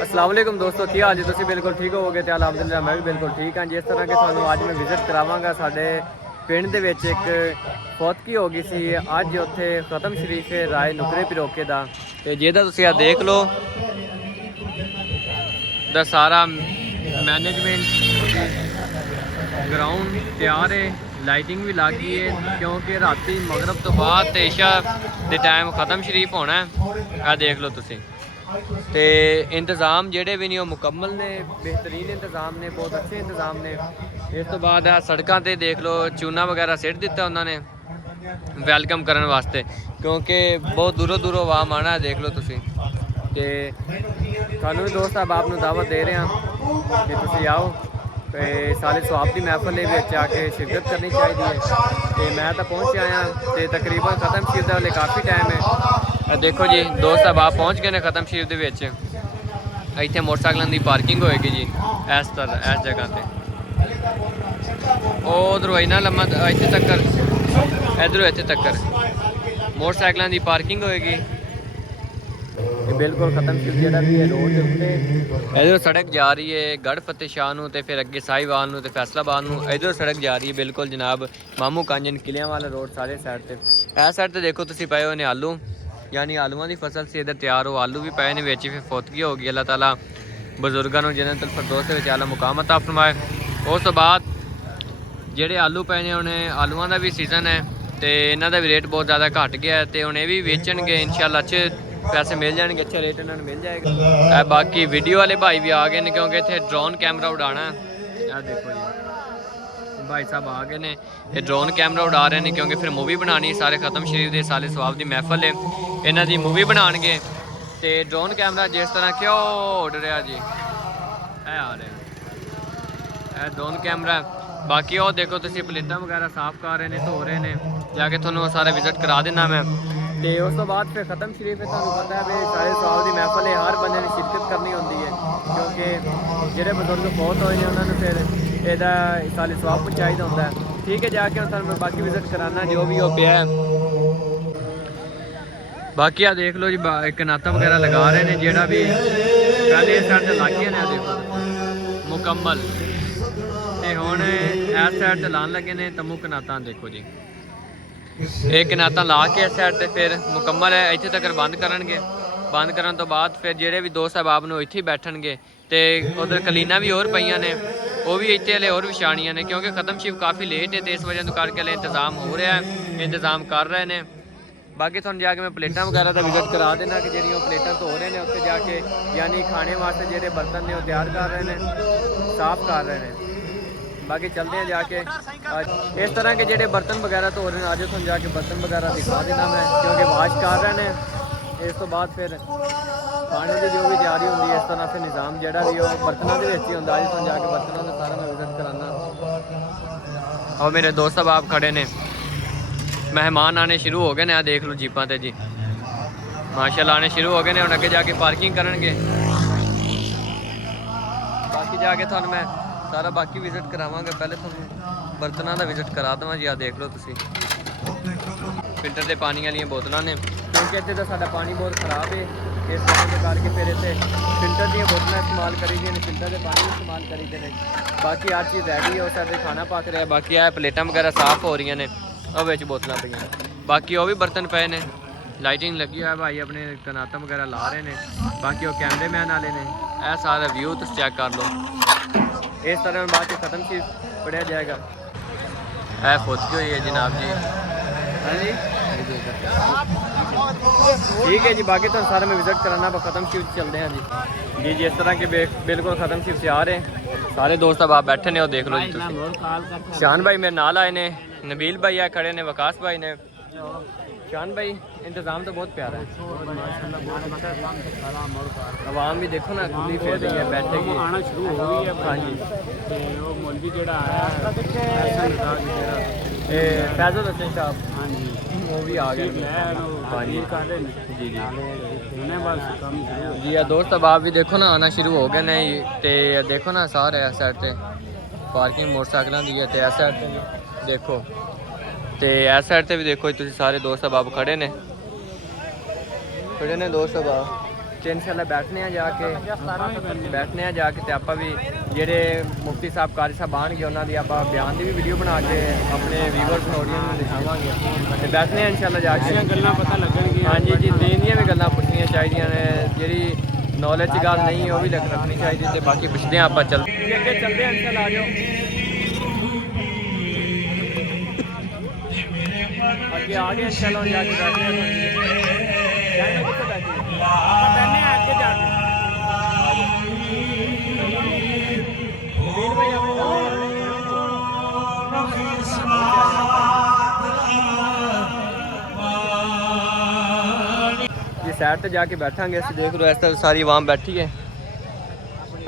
अस्सलाम वालेकुम दोस्तों, की हाल जी? तुसीं बिल्कुल ठीक होवोगे तो अलहमदुलिल्लाह मैं भी बिल्कुल ठीक हाँ। जिस तरह कि तुहानूं अज मैं विजिट करावांगा साडे पिंड दे विच एक फौतगी हो गई सी अज उत्थे खत्म शरीफ है राय नुकरे पिरोके दा ते जेहदा तुसीं आ देख लो दा सारा मैनेजमेंट ग्राउंड तैयार है, लाइटिंग भी लग गई है क्योंकि राती मगरब तो बाद ते इशा दे टाइम खत्म शरीफ होना है। आ देख लो तुसीं ते इंतज़ाम जेडे भी नहीं मुकम्मल ने, बेहतरीन इंतज़ाम ने, बहुत अच्छे इंतज़ाम ने। इस तो बाद सड़कों पर देख लो चूना वगैरह सिट दिता उन्होंने वैलकम करने वास्ते क्योंकि बहुत दूरों दूरों आवाम आना है। देख लो तुसीं ते थानू भी दोस्त अब आपनू दावत दे रहे हैं कि तुसीं आओ ते सारे स्वाब की महफल में आके शिरकत करनी चाहिए। तो मैं तो पहुँच आया तो तकरीबन खत्म शरीफ का हले काफ़ी टाइम है। देखो जी दोस्त अब आप पहुँच गए ने खत्म शरीफ के इतने मोटरसाइकिलों की पार्किंग होएगी जी इस तरह इस जगह पर उधरों इन्ना लम्मा इतने तक इधरों इतने तक मोटरसाइकिलों की पार्किंग होएगी। बिल्कुल खत्म शरीफ जरा भी है रोड के उत्ते इधर सड़क जा रही है गढ़ फतेह शाह नूं ते फिर अगे साहिवाल नूं ते फैसलाबाद नूं इधर सड़क जा रही है बिल्कुल जनाब मामू कांजन किलियां वाला रोड सारे साइड ते। इस साइड ते देखो तुसीं पए हो ने आलू यानी आलूआं दी फसल से इधर तैयार हो आलू भी पए ने विच फिर फौतगी हो गई। अल्लाह ताला बजुर्गों को जन्नतुल फिरदौस दे विच आला मुकाम अता फरमाए। उस तो बाद जेडे आलू पए ने उन्हें आलूआं दा भी सीजन है तो इन्हां दा भी रेट बहुत ज़्यादा घट गया है तो हुण ये भी वेचणगे इंशाअल्लाह अच्छे पैसे मिल जाएंगे, अच्छा रेट इन्होंने मिल जाएगा। बाकी वीडियो वाले भाई भी आ गए हैं क्योंकि इतने ड्रोन कैमरा उड़ाना है। देखो जी भाई साहब आ गए ने ये ड्रोन कैमरा उड़ा रहे हैं क्योंकि फिर मूवी बनानी सारे खत्म शरीफ के साले स्वाब की महफल है इन्हों की मूवी बनाएंगे तो ड्रोन कैमरा जिस तरह क्यों उड़ रहा जी आ रहा ड्रोन कैमरा। बाकी वो देखो तुम प्लेटा वगैरह साफ कर रहे हैं धो रहे हैं जाके थोड़ा सारा विजिट करा देना मैं। तो उस तो बाद फिर खत्म शरीफ है तुहानू पता है भी सारे स्वाब की महफल है हर बंदे ने शिरकत करनी होती है क्योंकि जोड़े बजुर्ग फौत होए हैं उन्होंने फिर यदा साले स्वाब पहुँचाई होता है। ठीक है जाके मैं बाकी विजिट कराना जो भी हो पाया है। बाकी आ देख लो जी कनाता वगैरह लगा रहे हैं जोड़ा भी पहले इस साइड से लग गया ने देखो मुकम्मल तो हुण इस साइड से लान लगे ने तमू कनाता देखो जी एक कनाता ला के इस साइड से फिर मुकम्मल है इत्थे तक बंद करनगे। बंद करन तो बाद फिर जेडे भी दोस्त साहब नूं इत्थे बैठणगे तो उधर कलीना भी होर पईयां ने वो भी इत्थे हले होर विछाणियां ने क्योंकि खत्म शरीफ काफ़ी लेट है तो इस वजह तो करके हले इंतजाम हो रहा है इंतजाम कर रहे हैं। बाकी तुहानूं जाके मैं प्लेटां वगैरह का विजिट करा देना कि जिहड़ियां प्लेटां धो रहे हैं उत्थे जाके यानी खाने वास्ते जेडे बर्तन ने वो तैयार कर रहे हैं साफ कर रहे हैं। बाकी चलते हैं जाके इस तरह के जेडे बर्तन वगैरह धो रहे हैं आज तुहानूं जाके बर्तन वगैरह दिखा देना मैं क्योंकि वाश कर रहे हैं। इस तो बाद फिर खाने की जो भी तैयारी होंगी इस तरह फिर निज़ाम जोड़ा भी बर्तनों के ही होंगे अज तुहानूं जाके बर्तनों का सारा मैं विजिट कराना। और मेरे दोस्त साहब आप खड़े ने मेहमान आने शुरू हो गए हैं देख लो जीपां ते जी माशाअल्लाह आने शुरू हो गए हैं। हुण अगे जाके पार्किंग करनगे बाकी जाके तुहानूं मैं सारा बाकी विजिट करावांगा। पहले तुहानूं बर्तनों का विजिट करा देवां जी। आ देख लो तुसीं फिल्टर के पानी वाली बोतलों ने क्योंकि इत्थे तो साडा पानी बहुत खराब है इस वजह करके फिर इत्थे फिल्टर दी बोतलें इस्तेमाल करी दी ने फिल्टर के पानी इस्तेमाल करी दे ने। बाकी हर चीज़ रेडी है और साडे खाना पक रहा है। बाकी आ प्लेटां वगैरह साफ हो रही ने और विच बोतलां पईयां बाकी वो भी बर्तन पे ने लाइटिंग लगी है भाई अपने कनाता वगैरह ला रहे हैं। बाकी वो कैमरे मैन वाले ने यह सारा व्यू तुम चेक कर लो इस तरह बाद खत्म चीज पढ़िया जाएगा। है फौतगी हुई है जनाब जी हाँ जी ठीक है जी। बाकी तो सारा मैं विजिट कराना खत्म शरीफ चलते हैं जी जी जी इस तरह के बिल्कुल खत्म शरीफ से आ रहे हैं सारे दोस्त अब आप बैठे ने और देख लो जी शान भाई मेरे नाल आए ने नबील भाई आए खड़े ने वकास भाई ने शान भाई इंतज़ाम तो बहुत प्यारा है आवाम भी देखो ना खुली फिर रही है बैठेगी आना शुरू हो गई है। हाँ जी मौलवी जोड़ा आया फैजल हसन साहब हाँ जी वो भी आ गए हाँ जी जी जी जी दोस्त अब आप भी देखो ना आना शुरू हो गए ने ते देखो ना सारे इस साइड से पार्किंग मोटरसाइकिलों की है तो इस साइड देखो तो इस साइड से भी देखो तुम सारे दोस्त अब खड़े ने ਖੜੇ ਨੇ ਦੋਸਤ ਬਾਹਰ ਤੇ ਇਨਸ਼ਾਅੱਲਾ ਬੈਠਨੇ ਆ ਜਾ ਕੇ ਤੇ ਆਪਾਂ ਵੀ ਜਿਹੜੇ ਮੁਫਤੀ ਸਾਹਿਬ ਕਾਰੀ ਸਾਹਿਬ ਆਣਗੇ ਉਹਨਾਂ ਦੀ ਆਪਾਂ ਬਿਆਨ ਦੀ ਵੀ ਵੀਡੀਓ ਬਣਾ ਕੇ ਆਪਣੇ ਵੀਵਰਸ ਨੂੰ ਆਡੀਅנס ਨੂੰ ਦਿਖਾਵਾਂਗੇ ਤੇ ਬੈਠਨੇ ਆ ਇਨਸ਼ਾਅੱਲਾ ਜਾ ਕੇ ਗੱਲਾਂ ਪਤਾ ਲੱਗਣਗੀਆਂ। ਹਾਂਜੀ ਜੀ ਦੀਨ ਦੀਆਂ ਵੀ ਗੱਲਾਂ ਪੁੱਛਣੀਆਂ ਚਾਹੀਦੀਆਂ ਨੇ, ਜਿਹੜੀ ਨੌਲੇਜ ਦੀ ਗੱਲ ਨਹੀਂ ਹੈ ਉਹ ਵੀ ਰੱਖਣੀ ਚਾਹੀਦੀ ਤੇ ਬਾਕੀ ਪੁੱਛਦੇ ਆ ਆਪਾਂ ਚੱਲਦੇ ਅੱਗੇ ਚੱਲਦੇ ਆ ਇਨਸ਼ਾਅੱਲਾ ਆ ਜਾਓ ਅੱਗੇ ਆ ਗਏ ਇਨਸ਼ਾਅੱਲਾ ਜਾ ਕੇ ਬੈਠਦੇ ਆ ਕਿੱਥੇ ਬੈਠੇ ਆਪਾਂ ਬੈਠਨੇ ਆ ਅੱਗੇ ਜਾ ਕੇ ਵੀਰ ਭਾਈ ਆਪਣੀ ये साइड ਤੇ ਜਾ ਕੇ ਬੈਠਾਂਗੇ ਅਸੀਂ ਦੇਖ ਲਓ ਇਸ ਤਰ੍ਹਾਂ ਸਾਰੀ ਆਵਾਮ ਬੈਠੀ ਹੈ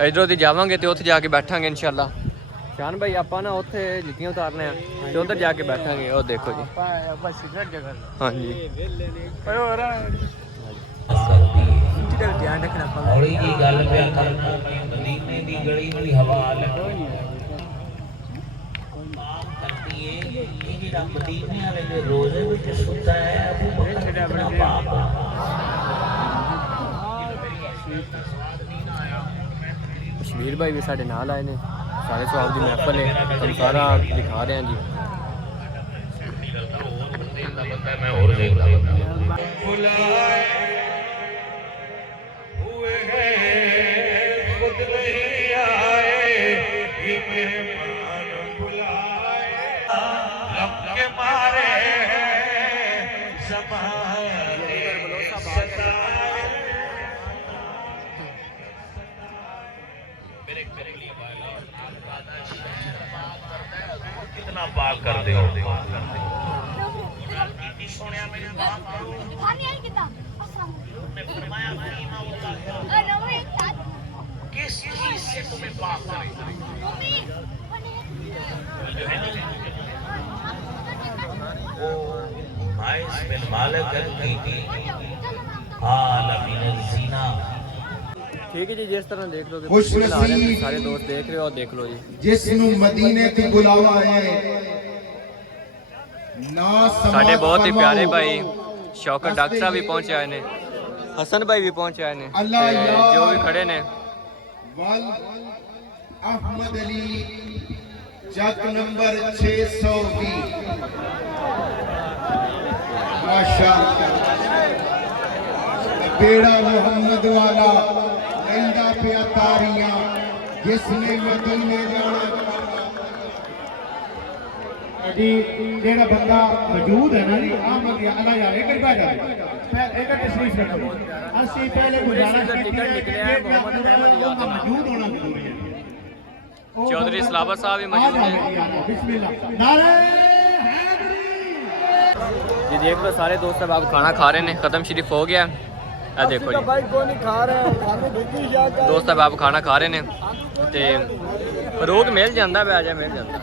ਇਧਰੋਂ ਦੀ ਜਾਵਾਂਗੇ ਤੇ ਉੱਥੇ ਜਾ ਕੇ ਬੈਠਾਂਗੇ ਇਨਸ਼ਾਅੱਲਾ ਸ਼ਾਨ ਭਾਈ ਆਪਾਂ ਨਾ ਉੱਥੇ ਜੁੱਤੀਆਂ ਉਤਾਰਨੇ ਆ ਤੇ ਉੱਧਰ ਜਾ ਕੇ ਬੈਠਾਂਗੇ ਉਹ ਦੇਖੋ ਜੀ ਆਪਾਂ ਸਿਗਰਟ ਜਗ੍ਹਾ ਹਾਂਜੀ ਓਏ ਹੋ ਰਹਾ ਕਿਹੜਾ ਧਿਆਨ ਰੱਖਣਾ ਆਪਾਂ ਹੌਲੀ ਜੀ ਗੱਲ ਪਿਆ ਕਰਨਾ ਮਦੀਨੇ ਦੀ ਗਲੀ ਦੀ ਹਵਾ ਲੱਗਦੀ ਕਰਦੀ ਏ ਇਹ ਜਿਹੜਾ ਮਦੀਨੇ ਵਾਲੇ ਦੇ ਰੋਜ਼ੇ ਵਿੱਚ ਸੁੱਤਾ ਹੈ ਅਬੂ ਬਕਰ ਦਾ ਬਾਪ ਕਸ਼ਮੀਰ ਭਾਈ ਵੀ ਸਾਡੇ ਨਾਲ ਆਏ ਨੇ ਸਾਰੇ ਸਵਾਬ ਦੀ ਮਹਿਫਲ ਹੈ ਤੁਹਾਨੂੰ ਸਾਰਾ ਦਿਖਾ ਰਹੇ ਹਾਂ ਜੀ ਮੈਂ ਹੋਰ ਦੇਖਦਾ कितना पाक कर दे किस चीज से तुम्हें पाक करे आइस बिन मालिक की आलमीन ज़ीना ठीक है जी जिस तरह देख लो खुश नसीब सारे दोस्त देख रहे हो और देख लो जी जिसनु मदीने की बुलावा है ना ਸਾਡੇ ਬਹੁਤ ਹੀ ਪਿਆਰੇ ਭਾਈ ਸ਼ੌਕਤ ਡਾਕਟਰ ਸਾਹਿਬ ਵੀ ਪਹੁੰਚੇ ਆਏ ਨੇ ਹਸਨ ਭਾਈ ਵੀ ਪਹੁੰਚੇ ਆਏ ਨੇ ਤੇ ਜੋ ਵੀ ਖੜੇ ਨੇ वल अहमद अली चक नंबर 620 माशाअल्लाह बेड़ा मोहम्मद वाला लंदा पे तारियां जिसने मदीने जाना जी जेड़ा बंदा मौजूद है ना जी अहमद या अल्लाह यार एक बार जा एक तशरीफ रखो ਅਸੀਂ पहले गुजारिश टिकट निकले हैं मोहम्मद अहमद याद मौजूद होना जरूरी है चौधरी इस्लामाबाद साहब भी मौजूद हैं बिस्मिल्लाह नारे जी देख लो सारे दोस्त अब आप खाना खा रहे हैं खत्म शरीफ हो गया ਇਹ ਦੇਖੋ ਜੀ ਭਾਈ ਕੋਈ ਨਹੀਂ ਖਾ ਰਹੇ ਸਾਨੂੰ ਭੇਜੀ ਸ਼ਾਇਦ ਦੋਸਤ अब आप ਖਾਣਾ ਖਾ ਰਹੇ ਨੇ ਤੇ ਫਰੂਕ ਮਿਲ ਜਾਂਦਾ ਵੈਜਾ ਮਿਲ ਜਾਂਦਾ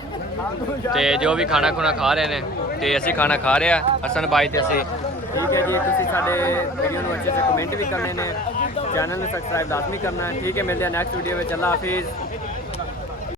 ਤੇ ਜੋ ਵੀ ਖਾਣਾ ਖੁਣਾ ਖਾ ਰਹੇ ਨੇ ਤੇ ਅਸੀਂ ਖਾਣਾ ਖਾ ਰਹੇ ਆ ਹਸਨ ਭਾਈ ਤੇ ਅਸੀਂ ਠੀਕ ਹੈ ਜੀ ਤੁਸੀਂ ਸਾਡੇ ਵੀਡੀਓ ਨੂੰ ਅੱਛੇ ਸੇ ਕਮੈਂਟ ਵੀ ਕਰਨੇ ਨੇ ਚੈਨਲ ਨੂੰ ਸਬਸਕ੍ਰਾਈਬ ਲਾਜ਼ਮੀ ਕਰਨਾ ਹੈ ਠੀਕ ਹੈ ਮਿਲਦੇ ਆ ਨੈਕਸਟ ਵੀਡੀਓ ਵਿੱਚ ਅੱਲਾ ਹਾਫਿਜ਼